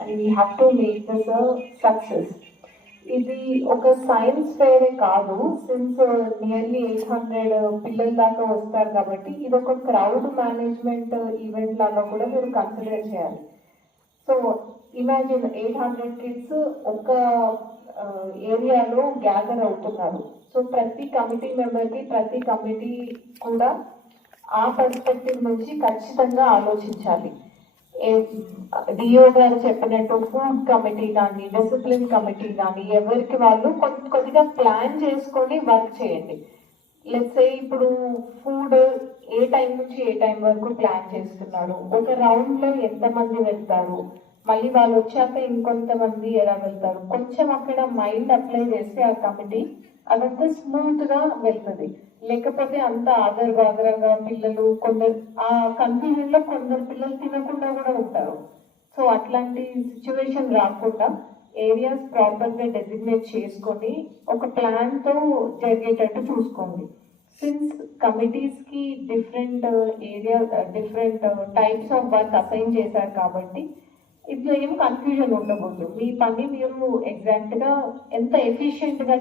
And we have to make this success ఇది ఒక science Phere కాదు. సిన్స్ నియర్లీ ఎయిట్ హండ్రెడ్ పిల్లల దాకా వస్తారు కాబట్టి ఇది ఒక క్రౌడ్ మేనేజ్మెంట్ ఈవెంట్ లాగా కూడా మీరు కన్సిడర్ చేయాలి. So imagine eight hundred kids ఒక uh, ఏరియాలో గ్యాదర్ అవుతున్నారు. సో ప్రతి కమిటీ మెంబర్కి ప్రతి కమిటీ కూడా ఆ పర్స్పెక్టివ్ నుంచి ఖచ్చితంగా ఆలోచించాలి. డిఓ గారు చెప్పినట్టు ఫుడ్ కమిటీ కానీ డిసిప్లిన్ కమిటీ కానీ ఎవరికి వాళ్ళు కొద్ది కొద్దిగా ప్లాన్ చేసుకొని వర్క్ చేయండి. లెట్స్ ఇప్పుడు ఫుడ్ ఏ టైం నుంచి ఏ టైం వరకు ప్లాన్ చేస్తున్నారు? ఒక రౌండ్లో ఎంతమంది వెళ్తారు? మళ్ళీ వాళ్ళు వచ్చాక ఇంకొంతమంది ఎలా వెళ్తారు? కొంచెం అక్కడ మైండ్ అప్లై చేస్తే ఆ కమిటీ అదంతా స్మూత్గా వెళ్తుంది. లేకపోతే అంత ఆదర్ బాదరంగా పిల్లలు కొందరు ఆ కన్ఫ్యూజన్లో కొందరు పిల్లలు తినకుండా కూడా ఉంటారు. సో అట్లాంటి సిచ్యువేషన్ రాకుండా ఏరియాస్ ప్రాపర్గా డెసిగ్నేట్ చేసుకొని ఒక ప్లాన్తో జరిగేటట్టు చూసుకోండి. Since కమిటీస్కి different area different types of work assign చేశారు కాబట్టి ఇది ఏం కన్ఫ్యూజన్ ఉండకూడదు. మీ పని మీరు ఎగ్జాక్ట్గా ఎంత ఎఫిషియెంట్గా